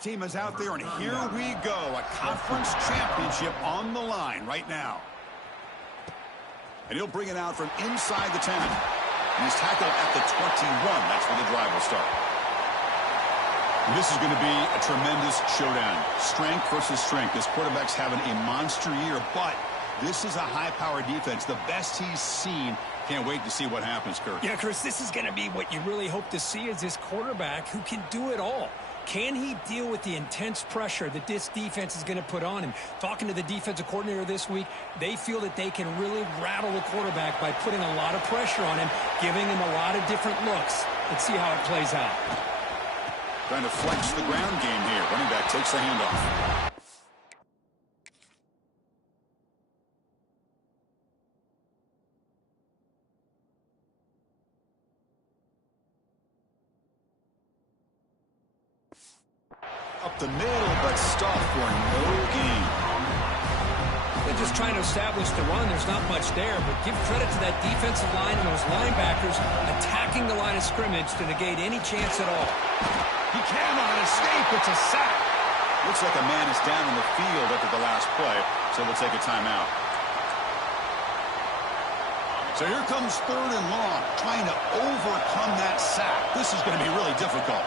Team is out there, and here we go. A conference championship on the line right now. And he'll bring it out from inside the 10. And he's tackled at the 21. That's where the drive will start. And this is going to be a tremendous showdown. Strength versus strength. This quarterback's having a monster year, but this is a high-powered defense. The best he's seen. Can't wait to see what happens, Kurt. Yeah, Chris, this is going to be what you really hope to see is this quarterback who can do it all. Can he deal with the intense pressure that this defense is going to put on him? Talking to the defensive coordinator this week, they feel that they can really rattle the quarterback by putting a lot of pressure on him, giving him a lot of different looks. Let's see how it plays out. Trying to flex the ground game here. Running back takes the handoff. Up the middle, but stuffed for no gain. They're just trying to establish the run. There's not much there, but give credit to that defensive line and those linebackers attacking the line of scrimmage to negate any chance at all. He cannot escape. It's a sack. Looks like a man is down in the field after the last play, so we'll take a timeout. So here comes 3rd and long, trying to overcome that sack. This is going to be really difficult.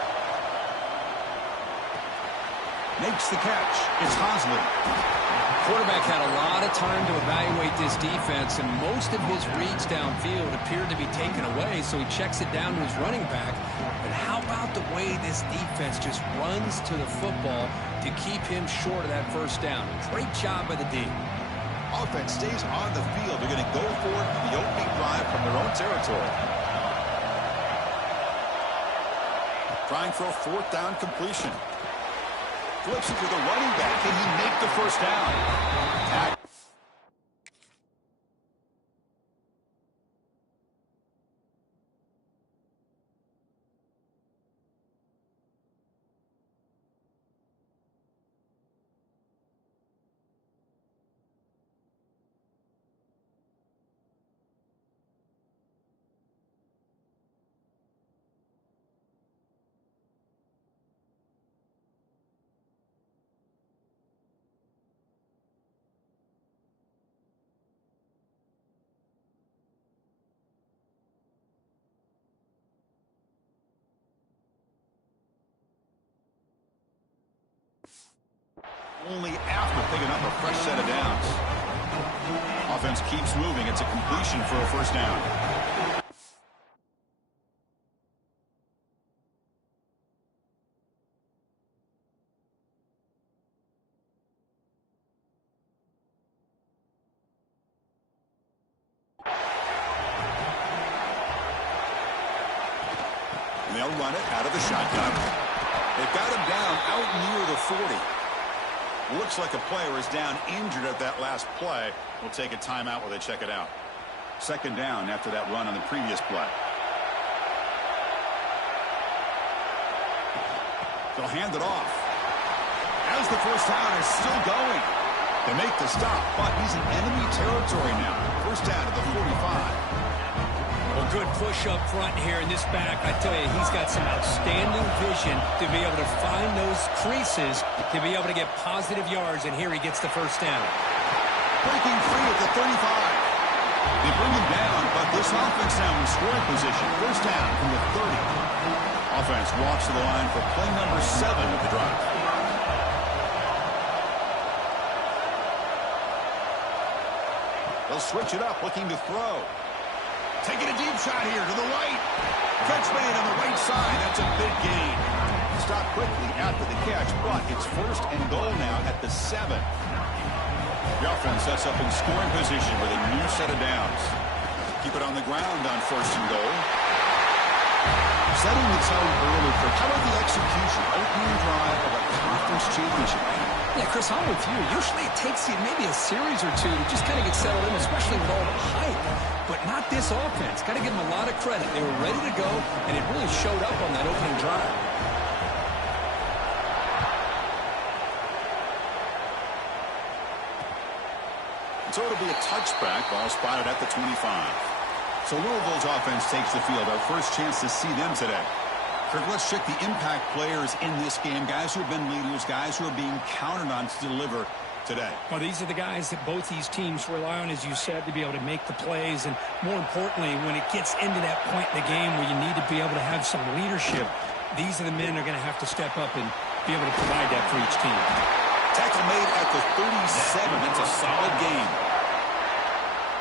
Makes the catch. It's Hosley. Quarterback had a lot of time to evaluate this defense, and most of his reads downfield appeared to be taken away, so he checks it down to his running back. But how about the way this defense just runs to the football to keep him short of that first down? Great job by the D. Offense stays on the field. They're going to go for it in the opening drive from their own territory. Trying for a 4th down completion. Flips it to the running back. Can he make the first down? Only after picking up a fresh set of downs. Offense keeps moving. It's a completion for a first down. And they'll run it out of the shotgun. They've got him down out near the 40. Looks like a player is down injured at that last play. We'll take a timeout while they check it out. 2nd down after that run on the previous play. They'll hand it off. As the first down is still going. They make the stop, but he's in enemy territory now. First down to the 45. Well, good push up front here in this back. I tell you, he's got some outstanding vision to be able to find those creases, to be able to get positive yards, and here he gets the first down. Breaking free at the 35. They bring him down, but this offense now in scoring position. First down from the 30. Offense walks to the line for play number 7 of the drive. They'll switch it up, looking to throw. Taking a deep shot here to the right. Catch made on the right side. That's a big gain. Stop quickly after the catch, but it's 1st and goal now at the 7. The offense sets up in scoring position with a new set of downs. Keep it on the ground on 1st and goal. Setting the tone early for how about the execution, opening drive of a conference championship. Yeah, Chris, I'm with you. Usually it takes you maybe a series or two to just kind of get settled in, especially with all the hype. But not this offense. Got to give them a lot of credit. They were ready to go, and it really showed up on that opening drive. So it'll be a touchback. Ball spotted at the 25. So Louisville's offense takes the field. Our first chance to see them today. Kirk, let's check the impact players in this game. Guys who have been leaders, guys who are being counted on to deliver today. Well, these are the guys that both these teams rely on, as you said, to be able to make the plays. And more importantly, when it gets into that point in the game where you need to be able to have some leadership, these are the men that are going to have to step up and be able to provide that for each team. Tackle made at the 37. That's a solid game.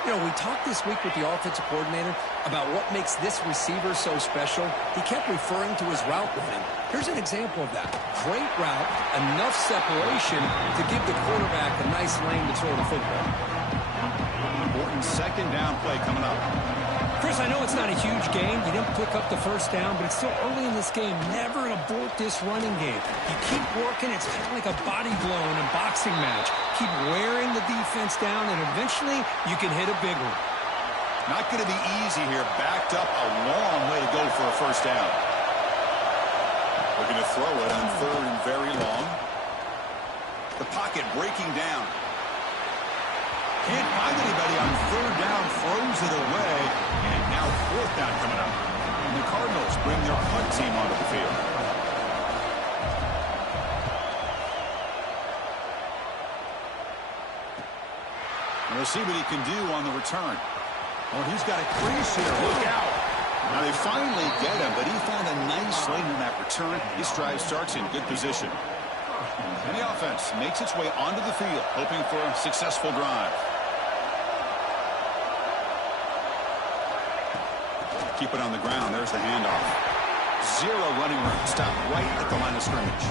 You know, we talked this week with the offensive coordinator about what makes this receiver so special. He kept referring to his route running. Here's an example of that. Great route, enough separation to give the quarterback a nice lane to throw the football. Important second down play coming up. Chris, I know it's not a huge game. You didn't pick up the first down, but it's still early in this game. Never abort this running game. You keep working. It's kind of like a body blow in a boxing match. Keep wearing the defense down, and eventually you can hit a big one. Not going to be easy here. Backed up a long way to go for a first down. Looking to throw it on third and very long. The pocket breaking down. Can't find anybody on third down, throws it away, and now fourth down coming up. And the Cardinals bring their punt team onto the field. And we'll see what he can do on the return. Oh, he's got a crease here. Look out. Now they finally get him, but he found a nice lane in that return. His drive starts in good position. And the offense makes its way onto the field, hoping for a successful drive. Keep it on the ground. There's the handoff. Zero running room. Stop right at the line of scrimmage.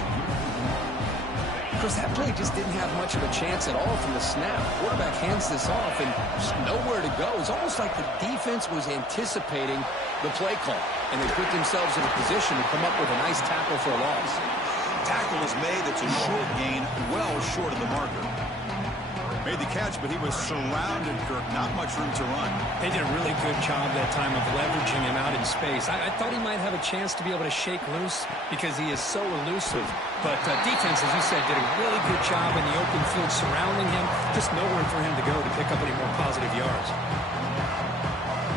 Because that play just didn't have much of a chance at all from the snap. Quarterback hands this off and just nowhere to go. It's almost like the defense was anticipating the play call, and they put themselves in a position to come up with a nice tackle for a loss. Tackle is made. It's a short gain, well short of the marker. Made the catch, but he was surrounded, Kirk. Not much room to run. They did a really good job that time of leveraging him out in space. I thought he might have a chance to be able to shake loose because he is so elusive. But defense, as you said, did a really good job in the open field surrounding him. Just nowhere for him to go to pick up any more positive yards.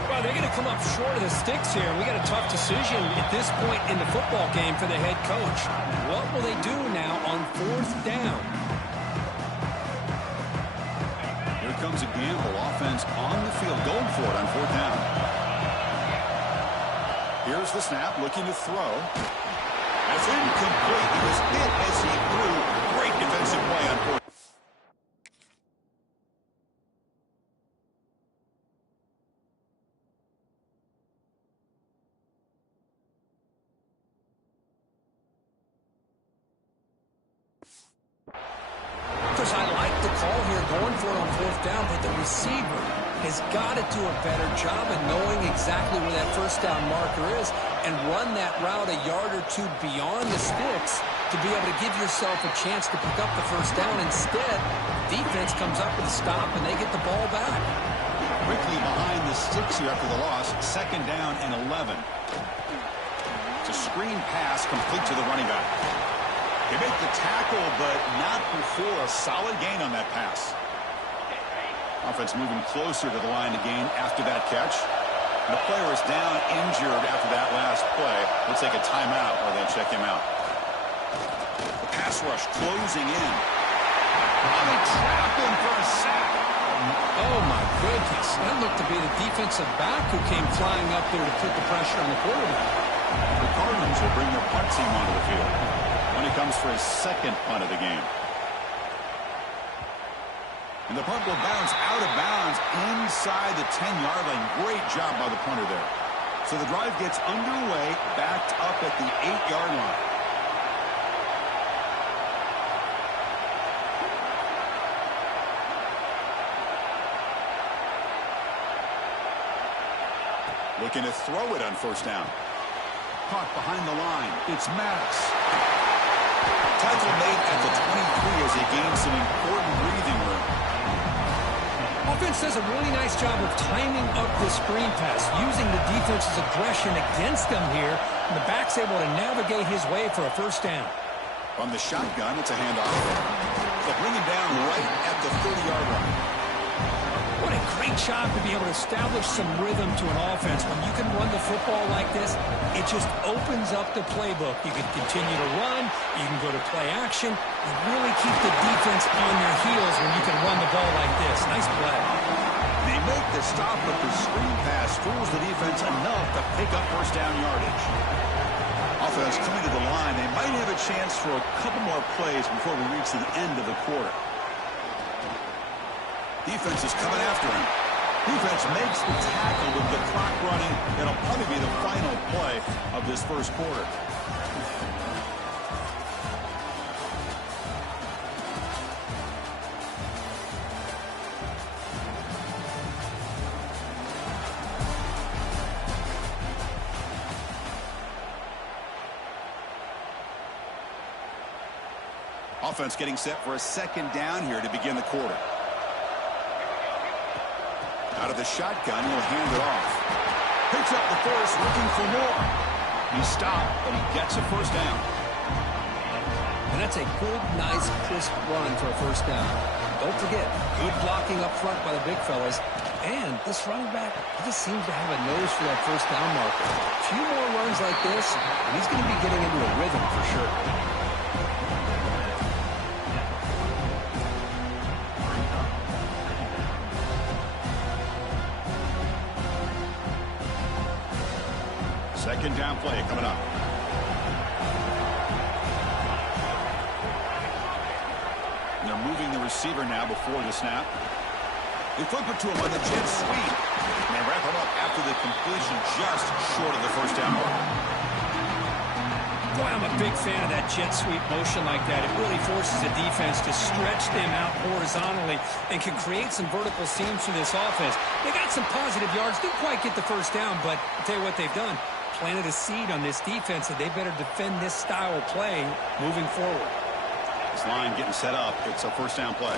Well, they're going to come up short of the sticks here. We got a tough decision at this point in the football game for the head coach. What will they do now on fourth down? Comes a gamble. Offense on the field, going for it on fourth down. Here's the snap, looking to throw. That's incomplete. He was hit as he threw. Great defensive play on fourth. I like the call here, going for it on fourth down, but the receiver has got to do a better job of knowing exactly where that first down marker is and run that route a yard or two beyond the sticks to be able to give yourself a chance to pick up the first down. Instead, defense comes up with a stop, and they get the ball back. Quickly behind the sticks here after the loss. Second down and 11. It's a screen pass complete to the running back. They make the tackle, but not before a solid gain on that pass. Offense moving closer to the line to gain after that catch. And the player is down injured after that last play. We'll take a timeout or then check him out. The pass rush closing in. Oh, they trap him for a sack. Oh, my goodness. That looked to be the defensive back who came flying up there to put the pressure on the quarterback. The Cardinals will bring their punt team onto the field when he comes for his second punt of the game. And the punt will bounce out of bounds inside the 10-yard line. Great job by the punter there. So the drive gets underway, backed up at the 8-yard line. Looking to throw it on first down. Caught behind the line. It's Maddox. Tackle made at the 23 as he gains some important breathing room. Offense does a really nice job of timing up the screen pass, using the defense's aggression against them here, and the back's able to navigate his way for a first down. From the shotgun, it's a handoff. They'll bring him down right at the 30-yard line. What a great great job to be able to establish some rhythm to an offense. When you can run the football like this, it just opens up the playbook. You can continue to run. You can go to play action. You really keep the defense on their heels when you can run the ball like this. Nice play. They make the stop, but the screen pass fools the defense enough to pick up first down yardage. Offense coming to the line. They might have a chance for a couple more plays before we reach the end of the quarter. Defense is coming after him. Defense makes the tackle with the clock running. It'll probably be the final play of this first quarter. Offense getting set for a second down here to begin the quarter. Out of the shotgun, he'll hand it off. Picks up the force, looking for more. He stopped, but he gets a first down. And that's a good, nice, crisp run for a first down. Don't forget, good blocking up front by the big fellas. And this running back, he just seems to have a nose for that first down marker. A few more runs like this, and he's going to be getting into a rhythm for sure. Second down play coming up. And they're moving the receiver now before the snap. They flip it to him on the jet sweep. And they wrap him up after the completion just short of the first down mark. Boy, I'm a big fan of that jet sweep motion like that. It really forces the defense to stretch them out horizontally and can create some vertical seams for this offense. They got some positive yards. Didn't quite get the first down, but I'll tell you what they've done. Planted a seed on this defense that they better defend this style of play moving forward. This line getting set up. It's a first down play.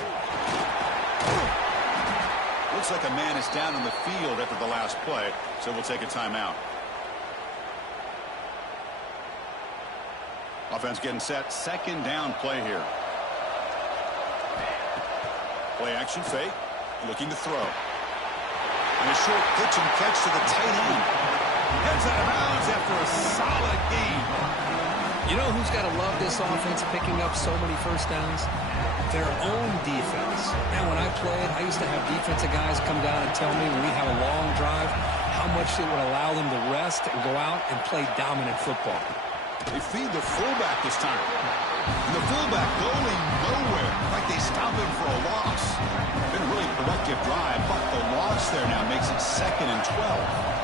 Looks like a man is down on the field after the last play, so we'll take a timeout. Offense getting set. Second down play here. Play action fake. Looking to throw. And a short pitch and catch to the tight end. Heads out of bounds after a solid gain. You know who's got to love this offense picking up so many first downs? Their own defense. Now, when I played, I used to have defensive guys come down and tell me when we have a long drive how much it would allow them to rest and go out and play dominant football. They feed the fullback this time. And the fullback going nowhere. Like they stop him for a loss. Been a really productive drive, but the loss there now makes it 2nd and 12.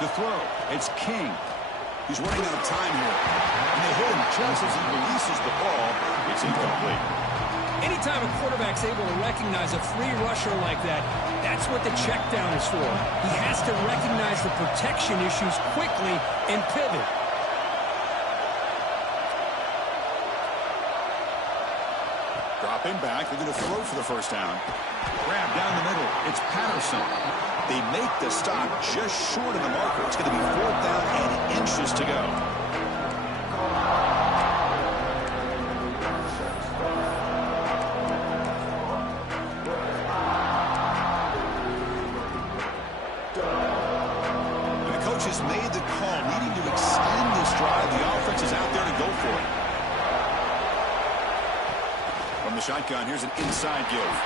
To throw, it's King. He's running out of time here. And they hit him just as he releases the ball. It's incomplete. Anytime a quarterback's able to recognize a free rusher like that, that's what the check down is for. He has to recognize the protection issues quickly and pivot. Dropping back, they're going to throw for the first down. Grab down the middle. It's Patterson. They make the stop just short of the marker. It's going to be 4th down and inches to go. And the coach has made the call, needing to extend this drive. The offense is out there to go for it. From the shotgun, here's an inside give.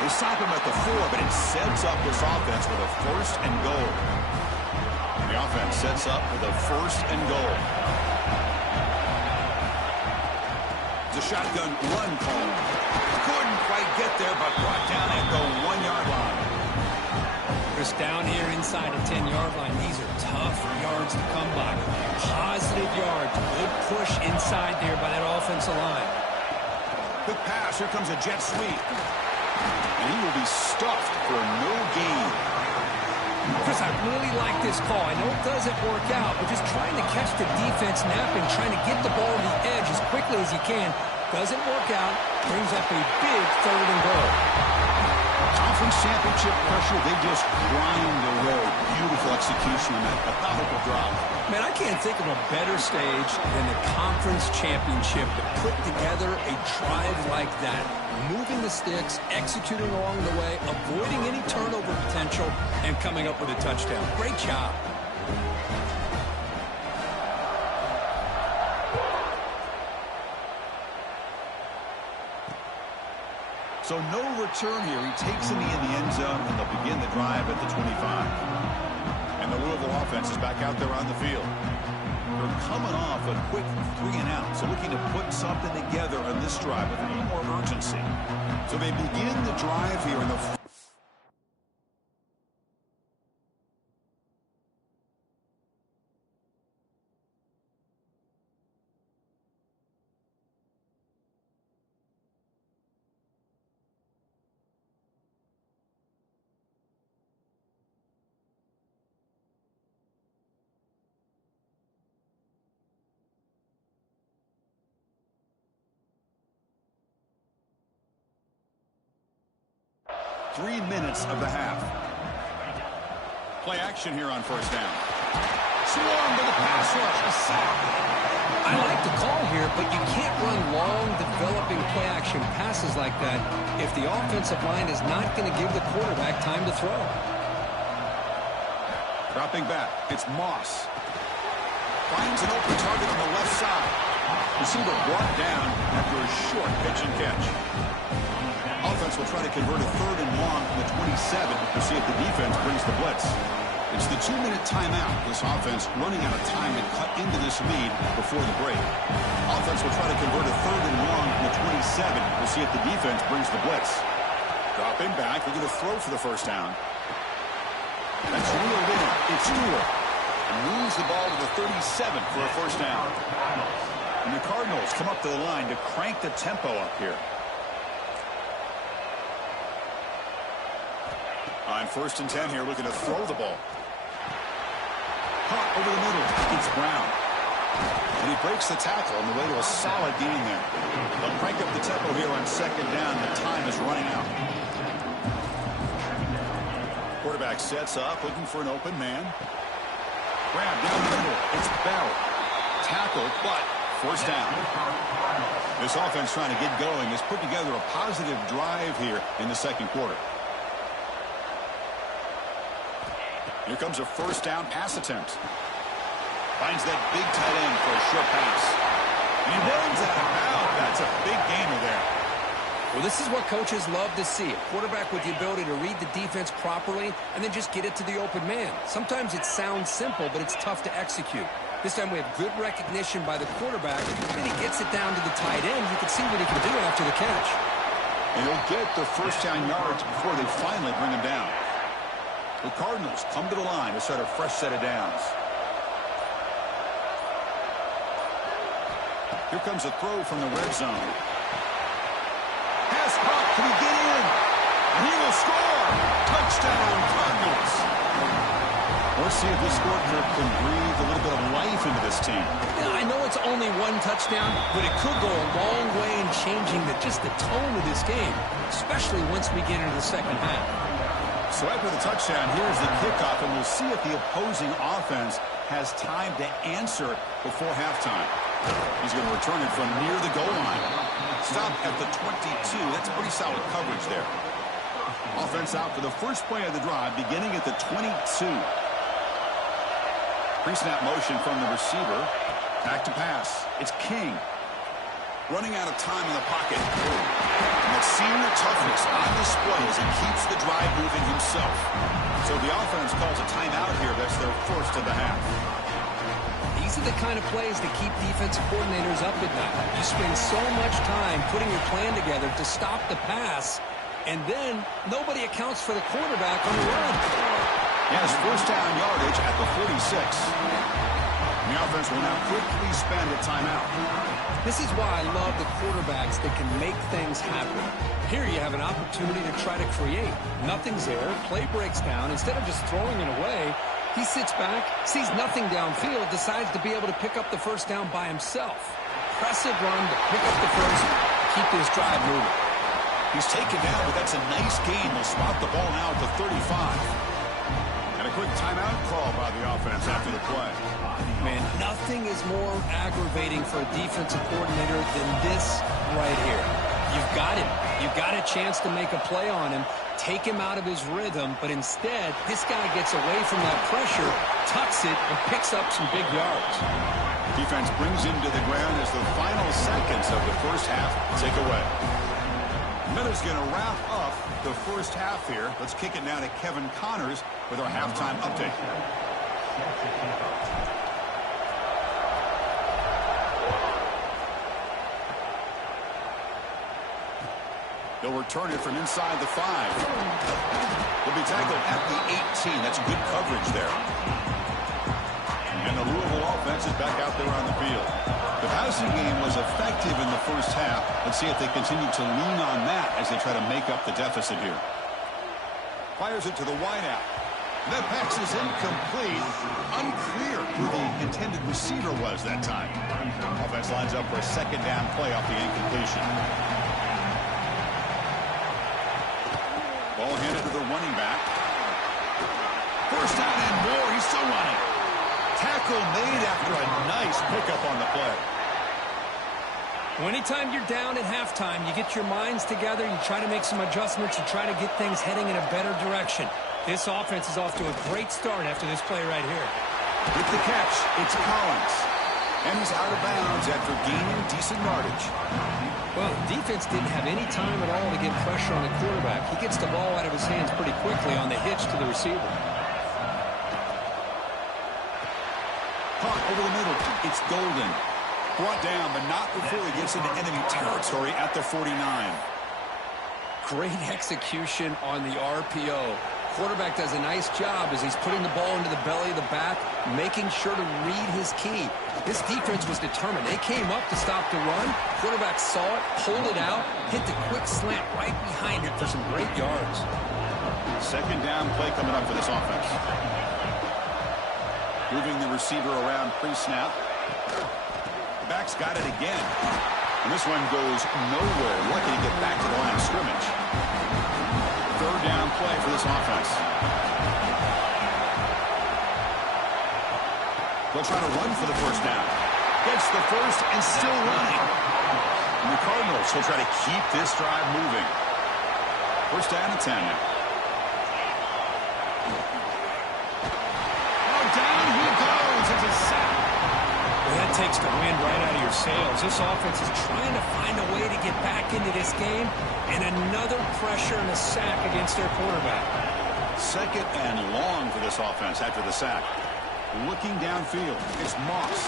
They stop him at the 4, but it sets up this offense with a 1st and goal. And the offense sets up with a 1st and goal. The shotgun run call. Couldn't quite get there, but brought down at the 1-yard line. Chris, down here inside the 10-yard line, these are tough yards to come by. Positive yards. Good push inside there by that offensive line. Quick pass. Here comes a jet sweep. And he will be stuffed for no gain. Chris, I really like this call. I know it doesn't work out, but just trying to catch the defense napping, trying to get the ball to the edge as quickly as you can. Doesn't work out. Brings up a big 3rd and goal. Conference championship pressure, they just grind away. Beautiful execution on that methodical drive. Man, I can't think of a better stage than the conference championship to put together a drive like that. Moving the sticks, executing along the way, avoiding any turnover potential, and coming up with a touchdown. Great job. So no return here. He takes a knee in the end zone, and they'll begin the drive at the 25. And the Louisville offense is back out there on the field. They're coming off a quick 3-and-out, so looking to put something together on this drive with a little more urgency. So they begin the drive here in the 3 minutes of the half. Play action here on first down. Swarm to the pass rush. A sack. I like the call here, but you can't run long, developing play-action passes like that if the offensive line is not going to give the quarterback time to throw. Dropping back, it's Moss. Finds an open target on the left side. Receiver brought down after a short pitch and catch. Offense will try to convert a 3rd and long from the 27 to see if the defense brings the blitz. It's the 2-minute timeout. This offense running out of time to cut into this lead before the break. Offense will try to convert a 3rd and long from the 27 to see if the defense brings the blitz. Dropping back, they're going to throw for the first down. That's reeled in. It's Stewart. And moves the ball to the 37 for a first down. And the Cardinals come up to the line to crank the tempo up here. On 1st and 10 here, looking to throw the ball. Caught over the middle. It's Brown. And he breaks the tackle on the way to a solid gain there. They'll crank up the tempo here on 2nd down. The time is running out. Quarterback sets up, looking for an open man. Grab down the middle. It's Bell. Tackled, but first down. This offense trying to get going has put together a positive drive here in the 2nd quarter. Here comes a first down pass attempt. Finds that big tight end for a short pass. And he runs out of bounds. That's a big gainer there. Well, this is what coaches love to see. A quarterback with the ability to read the defense properly and then just get it to the open man. Sometimes it sounds simple, but it's tough to execute. This time we have good recognition by the quarterback, and he gets it down to the tight end. You can see what he can do after the catch. And he'll get the first down yards before they finally bring him down. The Cardinals come to the line to start a fresh set of downs. Here comes a throw from the red zone. Pass caught. Can he get in? And he will score. Touchdown, Cardinals. Let's see if this scorecard can breathe a little bit of life into this team. Yeah, I know it's only 1 touchdown, but it could go a long way in changing just the tone of this game, especially once we get into the 2nd half. So after the touchdown, here's the kickoff, and we'll see if the opposing offense has time to answer before halftime. He's going to return it from near the goal line. Stop at the 22. That's pretty solid coverage there. Offense out for the first play of the drive, beginning at the 22. Pre-snap motion from the receiver. Back to pass. It's King. Running out of time in the pocket. And that senior toughness on display as he keeps the drive moving himself. So the offense calls a timeout here. That's their first of the half. These are the kind of plays that keep defensive coordinators up at night. You spend so much time putting your plan together to stop the pass, and then nobody accounts for the quarterback on the run. Yes, first down yardage at the 46. The offense will now quickly spend a timeout. This is why I love the quarterbacks that can make things happen. Here you have an opportunity to try to create. Nothing's there. Play breaks down. Instead of just throwing it away, he sits back, sees nothing downfield, decides to be able to pick up the first down by himself. Impressive run to pick up the first, keep this drive moving. He's taken down, but that's a nice gain. They'll spot the ball now at the 35. And a quick timeout call by the offense after the play. Man, nothing is more aggravating for a defensive coordinator than this right here. You've got him. You've got a chance to make a play on him, take him out of his rhythm, but instead, this guy gets away from that pressure, tucks it, and picks up some big yards. Defense brings him to the ground as the final seconds of the first half tick away. Miller's going to wrap up the first half here. Let's kick it now to Kevin Connors with our halftime update. They'll return it from inside the 5. They'll be tackled at the 18. That's good coverage there. And the Louisville offense is back out there on the field. The passing game was effective in the first half. Let's see if they continue to lean on that as they try to make up the deficit here. Fires it to the wideout. That pass is incomplete. Unclear who the intended receiver was that time. Offense lines up for a second down play off the incompletion. Ball handed to the running back. First down and more. He's still running. Tackle made after a nice pickup on the play. Well, anytime you're down at halftime, you get your minds together, you try to make some adjustments, you try to get things heading in a better direction. This offense is off to a great start after this play right here. With the catch, it's Collins. And he's out of bounds after gaining decent yardage. Well, defense didn't have any time at all to get pressure on the quarterback. He gets the ball out of his hands pretty quickly on the hitch to the receiver. Caught over the middle. It's Golden. Brought down, but not before he gets into enemy territory at the 49. Great execution on the RPO. Quarterback does a nice job as he's putting the ball into the belly of the back, making sure to read his key. This defense was determined. They came up to stop the run. Quarterback saw it, pulled it out, hit the quick slant right behind it for some great yards. Second down play coming up for this offense. Moving the receiver around pre-snap. The back's got it again. And this one goes nowhere. Lucky to get back to the line of scrimmage. Third down play for this offense. They'll try to run for the first down. Gets the first and still running. And the Cardinals will try to keep this drive moving. First down and 10 now. Oh, down he goes. It's a sack. Well, that takes the wind right out of your sails. This offense is trying to find a way to get back into this game, and another pressure and a sack against their quarterback. Second and long for this offense after the sack. Looking downfield, it's Moss.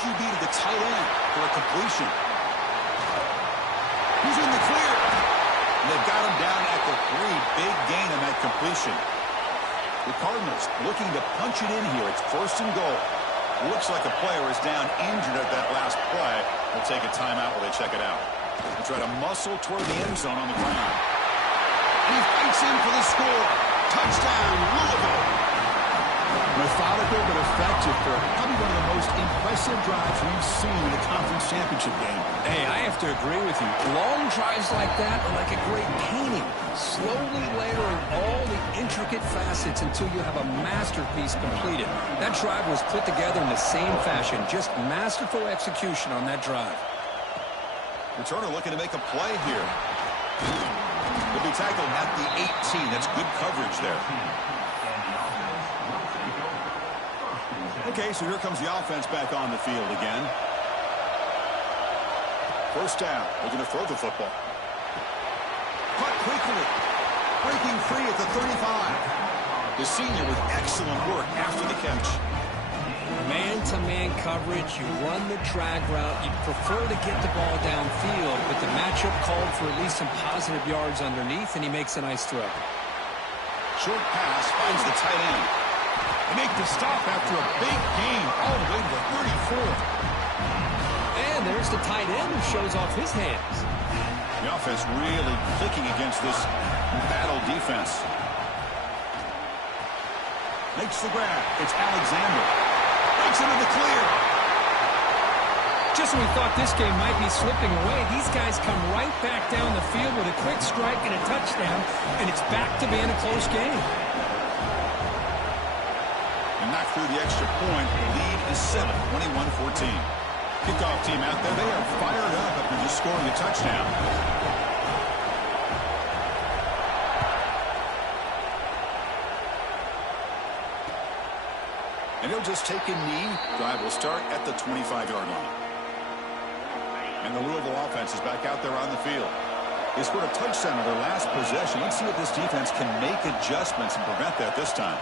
QB to the tight end for a completion. He's in the clear. And they've got him down at the 3. Big gain on that completion. The Cardinals looking to punch it in here. It's first and goal. Looks like a player is down injured at that last play. They'll take a timeout while they check it out. They try to muscle toward the end zone on the ground. And he fights in for the score. Touchdown, Louisville. Methodical but effective for probably one of the most impressive drives we've seen in a conference championship game. Hey, I have to agree with you. Long drives like that are like a great painting. Slowly layering all the intricate facets until you have a masterpiece completed. That drive was put together in the same fashion. Just masterful execution on that drive. Returner looking to make a play here. He'll be tackled at the 18. That's good coverage there. Okay, so here comes the offense back on the field again. First down. They're going to throw the football. Caught quickly. Breaking free at the 35. The senior with excellent work after the catch. Man-to-man coverage. You run the drag route. You prefer to get the ball downfield, but the matchup called for at least some positive yards underneath, and he makes a nice throw. Short pass finds the tight end. They make the stop after a big gain all the way to the 34. And there's the tight end who shows off his hands. The offense really clicking against this battle defense. Makes the grab. It's Alexander. Breaks into the clear. Just when we thought this game might be slipping away, these guys come right back down the field with a quick strike and a touchdown, and it's back to being a close game. And knocked through the extra point. The lead is 7, 21-14. Kickoff team out there. They are fired up after just scoring a touchdown. And he'll just take a knee. Drive will start at the 25-yard line. And the Louisville offense is back out there on the field. They scored a touchdown on their last possession. Let's see if this defense can make adjustments and prevent that this time.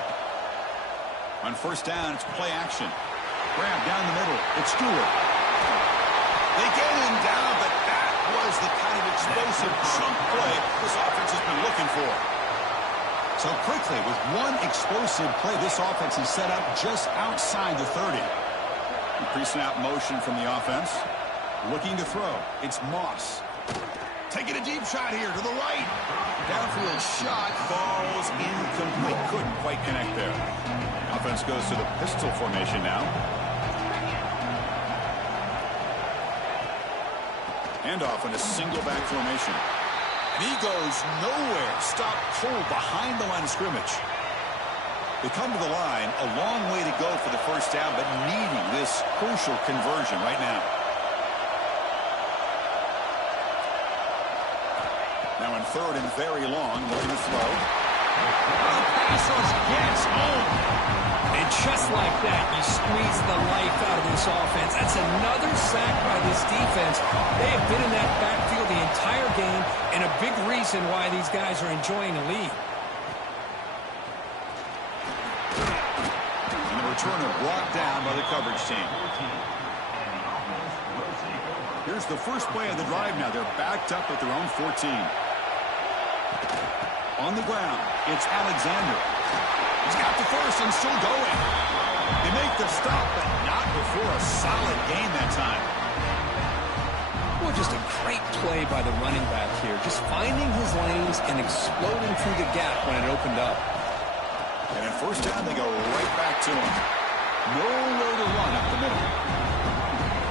On first down, it's play action. Grab down the middle. It's Stewart. They get him down, but that was the kind of explosive chunk play this offense has been looking for. So quickly, with one explosive play, this offense is set up just outside the 30. Increasing out motion from the offense. Looking to throw. It's Moss. Taking a deep shot here to the right. Downfield shot falls incomplete. Couldn't quite connect there. Offense goes to the pistol formation now. And off in a single back formation. And he goes nowhere. Stopped cold behind the line of scrimmage. They come to the line. A long way to go for the first down, but needing this crucial conversion right now. Now in third and very long, looking to throw. The passes gets home. And just like that, you squeeze the life out of this offense. That's another sack by this defense. They have been in that backfield the entire game, and a big reason why these guys are enjoying a lead. And the returner brought down by the coverage team. Here's the first play of the drive now. They're backed up at their own 14. On the ground, it's Alexander. He's got the first and still going. They make the stop, but not before a solid gain that time. Well, just a great play by the running back here. Just finding his lanes and exploding through the gap when it opened up. And at first down, they go right back to him. Nowhere to run up the middle.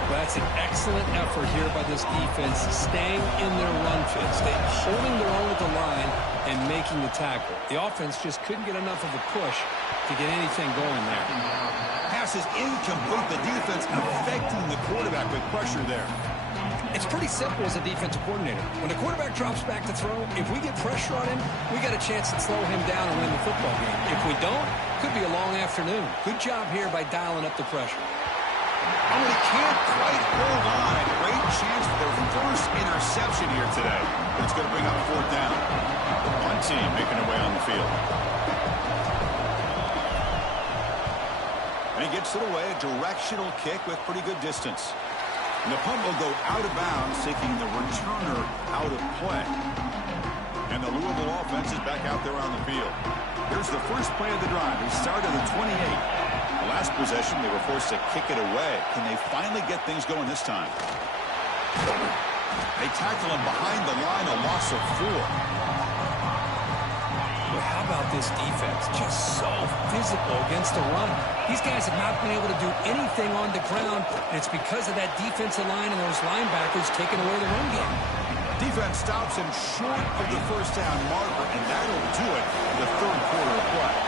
That's an excellent effort here by this defense, staying in their run fit, holding their own at the line and making the tackle. The offense just couldn't get enough of a push to get anything going there. Pass is incomplete. The defense affecting the quarterback with pressure there. It's pretty simple as a defensive coordinator. When the quarterback drops back to throw, if we get pressure on him, we got a chance to slow him down and win the football game. If we don't, could be a long afternoon. Good job here by dialing up the pressure. Oh, he can't quite hold on. A great chance for their first interception here today. But it's going to bring up fourth down. One team making their way on the field. And he gets it away. A directional kick with pretty good distance. And the punt will go out of bounds, taking the returner out of play. And the Louisville offense is back out there on the field. Here's the first play of the drive. They start at the 28. Last possession, they were forced to kick it away. Can they finally get things going this time? They tackle him behind the line, a loss of 4. Well, how about this defense? Just so physical against the run. These guys have not been able to do anything on the ground, and it's because of that defensive line and those linebackers taking away the run game. Defense stops him short of the first down marker, and that'll do it in the third quarter of play.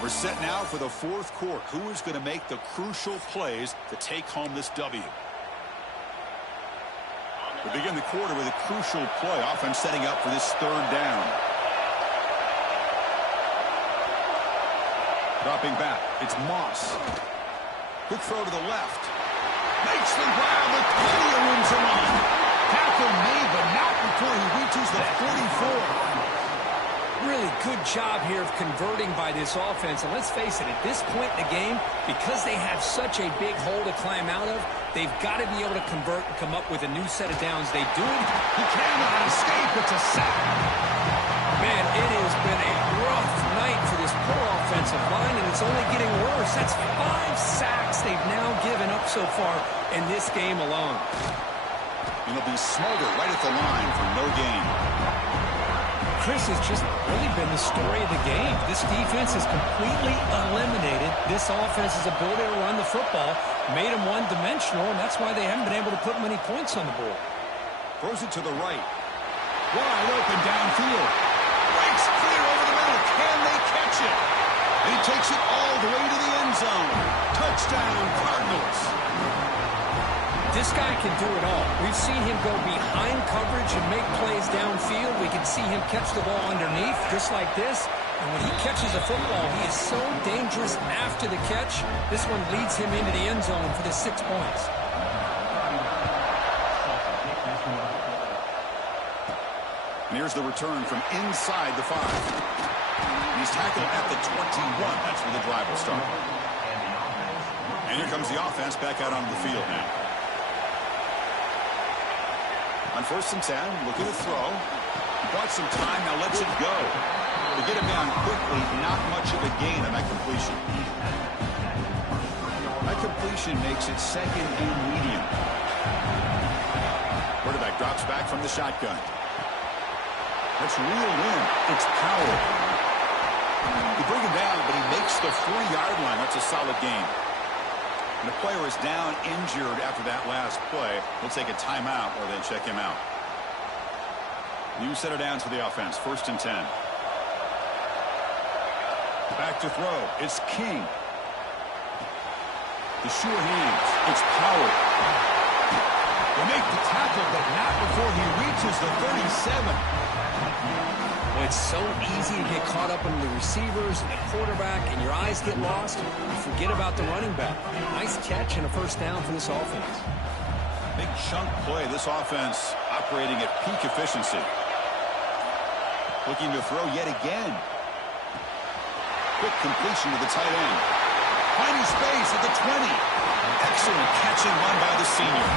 We're set now for the fourth quarter. Who is going to make the crucial plays to take home this W? We begin the quarter with a crucial play. Offense setting up for this third down. Dropping back. It's Moss. Quick throw to the left. Makes the grab with plenty of room to run. Tackle made, but not before he reaches the 44. Really good job here of converting by this offense. And let's face it, at this point in the game, because they have such a big hole to climb out of, they've got to be able to convert and come up with a new set of downs. They do it. He cannot escape. It's a sack. Man, it has been a rough night for this poor offensive line, and it's only getting worse. gosh, that's 5 sacks they've now given up so far in this game alone. And he'll be smothered right at the line for no gain. Chris, has just really been the story of the game. This defense has completely eliminated this offense's ability to run the football, made them one-dimensional, and that's why they haven't been able to put many points on the board. Throws it to the right. Wide open downfield. Breaks clear over the middle. Can they catch it? And he takes it all the way to the end zone. Touchdown, Cardinals. This guy can do it all. We've seen him go behind coverage and make plays downfield. We can see him catch the ball underneath, just like this. And when he catches a football, he is so dangerous after the catch. This one leads him into the end zone for the 6 points. And here's the return from inside the 5. He's tackled at the 21. That's where the drive will start. And here comes the offense back out onto the field now. On 1st and 10, looking to throw. He bought some time, now lets it go. To get him down quickly, not much of a gain on that completion. That completion makes it 2nd and medium. Quarterback drops back from the shotgun. That's reeled in. It's power. You bring him down, but he makes the 4-yard line. That's a solid gain. And the player is down injured after that last play. We'll take a timeout or then check him out. New set of downs for the offense. 1st and 10. Back to throw. It's King. The sure hands. It's Power. They make the tackle, but not before he reaches the 37. Well, it's so easy to get caught up in the receivers and the quarterback, and your eyes get lost. You forget about the running back. Nice catch and a 1st down for this offense. Big chunk play. This offense operating at peak efficiency. Looking to throw yet again. Quick completion to the tight end. Finding space at the 20. Excellent catch and run by the senior.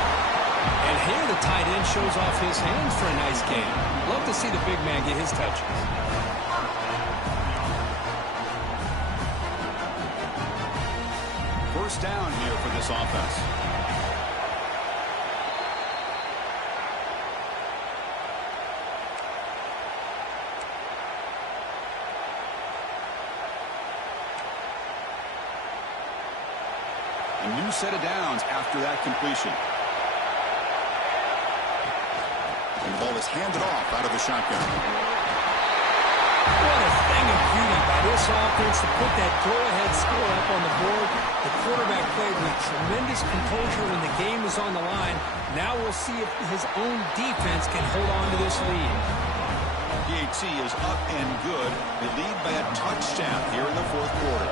And here the tight end shows off his hands for a nice game. Love to see the big man get his touches. First down here for this offense. A new set of downs after that completion. And the ball is handed off out of the shotgun. What a thing of beauty by this offense to put that go-ahead score up on the board. The quarterback played with tremendous composure when the game was on the line. Now we'll see if his own defense can hold on to this lead. PAT is up and good. They lead by a touchdown here in the 4th quarter.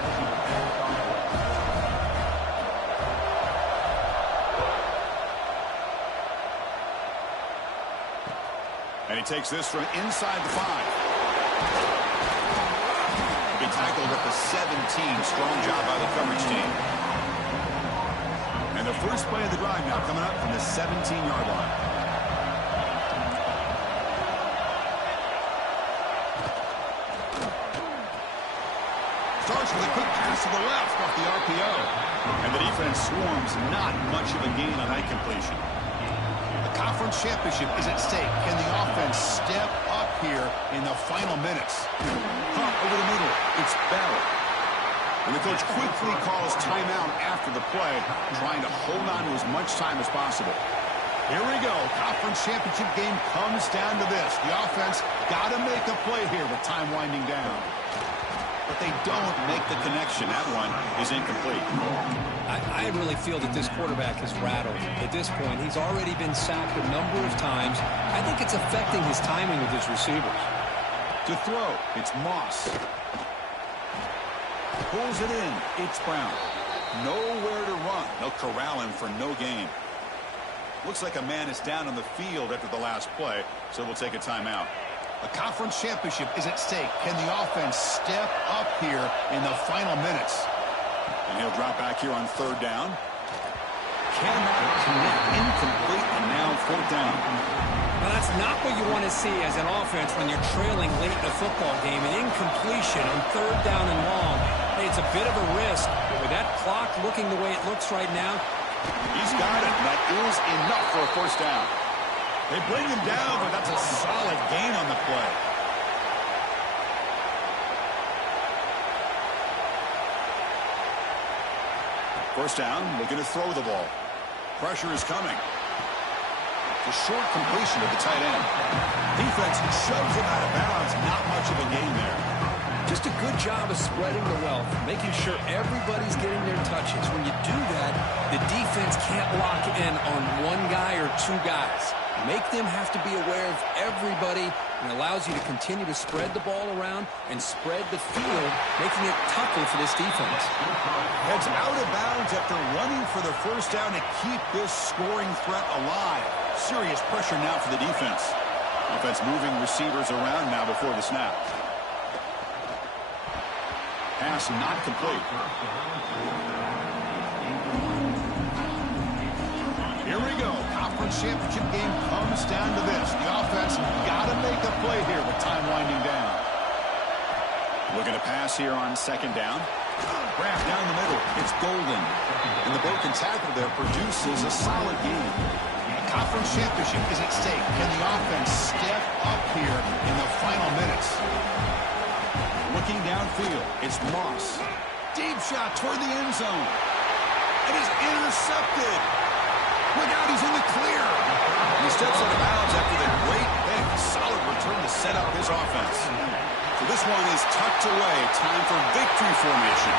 And he takes this from inside the 5. He tackled at the 17. Strong job by the coverage team. And the first play of the drive now coming up from the 17-yard line. Starts with a quick pass to the left off the RPO. And the defense swarms. Not much of a gain on that completion. Conference championship is at stake. Can the offense step up here in the final minutes? Hunt over the middle. It's Bell. And the coach quickly calls timeout after the play, trying to hold on to as much time as possible. Here we go. Conference championship game comes down to this. The offense got to make a play here with time winding down. But they don't make the connection. That one is incomplete. I really feel that this quarterback is rattled. At this point, he's already been sacked a number of times. I think it's affecting his timing with his receivers. To throw, it's Moss. Pulls it in. It's Brown. Nowhere to run. They'll corral him for no gain. Looks like a man is down on the field after the last play, so we'll take a timeout. A conference championship is at stake. Can the offense step up here in the final minutes? And he'll drop back here on 3rd down. Cannot connect. Incomplete, and now 4th down. Well, that's not what you want to see as an offense when you're trailing late in a football game. An incompletion on 3rd down and long. Hey, it's a bit of a risk, but with that clock looking the way it looks right now. He's got it. That is enough for a first down. They bring him down, but that's a solid gain on the play. First down, looking to throw the ball. Pressure is coming. It's a short completion to the tight end. Defense shoves him out of bounds. Not much of a gain there. Just a good job of spreading the wealth, making sure everybody's getting their touches. When you do that, the defense can't lock in on one guy or two guys. Make them have to be aware of everybody, and allows you to continue to spread the ball around and spread the field, making it tougher for this defense. Heads out of bounds after running for the first down to keep this scoring threat alive. Serious pressure now for the defense. Offense moving receivers around now before the snap. Pass not complete. Here we go. Conference championship game comes down to this. The offense got to make a play here with time winding down. Looking to pass here on second down. Grab down the middle. It's Golden. And the broken tackle there produces a solid gain. A conference championship is at stake. Can the offense step up here in the final minutes? Looking downfield, it's Moss. Deep shot toward the end zone. It is intercepted. Look out, he's in the clear. He steps out of bounds after the great pick. Solid return to set up his offense. So this one is tucked away. Time for victory formation.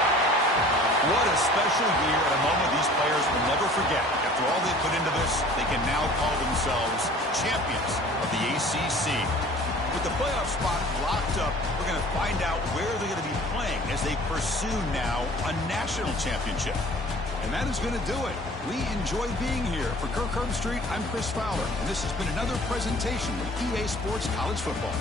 What a special year at a moment these players will never forget. After all they put into this, they can now call themselves champions of the ACC. With the playoff spot locked up, we're going to find out where they're going to be playing as they pursue now a national championship. And that is going to do it. We enjoy being here. For Kirk Herbstreit, I'm Chris Fowler, and this has been another presentation of EA Sports College Football.